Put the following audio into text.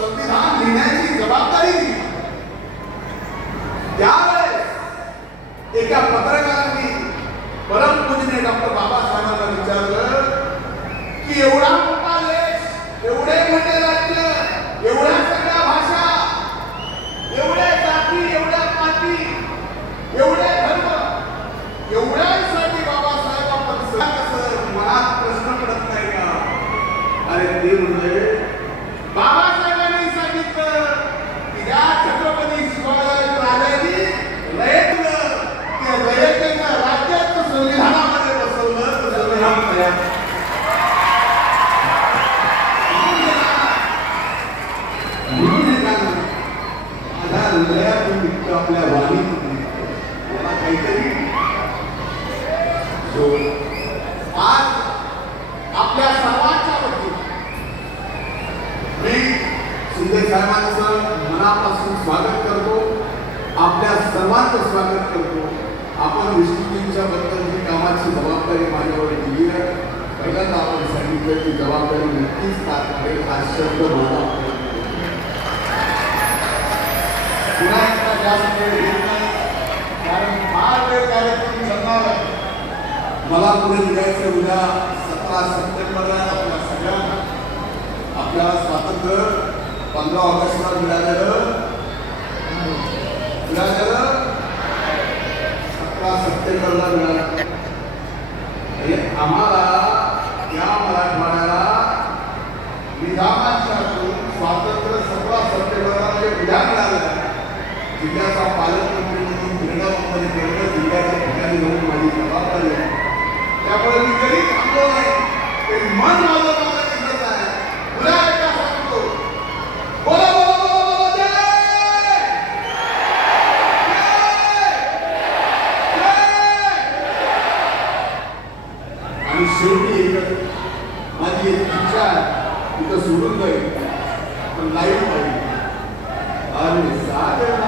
संविधान लिहिण्याची जबाबदारी दिली. त्यावेळेस एका पत्रकारांनी परमपूजनीय डॉक्टर बाबासाहेबांना विचारलं की एवढा मोठा देश एवढे मोठे राज्य एवढ्या सगळ्या भाषा एवढ्या जाती एवढ्या माती एवढे धर्म एवढ्यासाठी बाबासाहेब आपण कसं मनात प्रश्न पडत नाही का? अरे ते म्हणजे बाबा हृदयातून निघतं आपल्या वाणीतून निघतं. मला काहीतरी जो आज आपल्या सर्वांच्या वतीने मी शिंदे साहेबांचं मनापासून स्वागत करतो. आपल्या सर्वांचं स्वागत करतो. आपण विष्णूजींच्या बद्दल ही कामाची जबाबदारी माझ्यावर दिली आहे. पहिल्यांदा आपण सांगितलं की जबाबदारी नक्कीच पार हा शब्द मला मला पुढे निघायचं उद्या सतरा सप्टेंबरला आपल्या सगळ्यांना. आपल्या स्वातंत्र्य पंधरा ऑगस्टला मिळालेलं. मिळालेलं? सतरा सप्टेंबरला मिळालं. हे आम्हाला या मराठवाड्याला विधानाच्यातून स्वातंत्र्य सतरा सप्टेंबरला जे उद्या जिल्ह्याचा पालकमंत्री म्हणून निर्णयमध्ये जिल्ह्याच्या ठिकाणी जाऊन माझी जबाबदारी आहे. त्यामुळे मी जरी थांबलो नाही. तरी मन माझं आहे. पुन्हा एकदा सांगतो? बोला बोला बोला बोला आणि शेवटी एकच माझी एक इच्छा आहे. तिथं सोडून जाईल. पण लाईव्ह पाहिजे. आणि साधना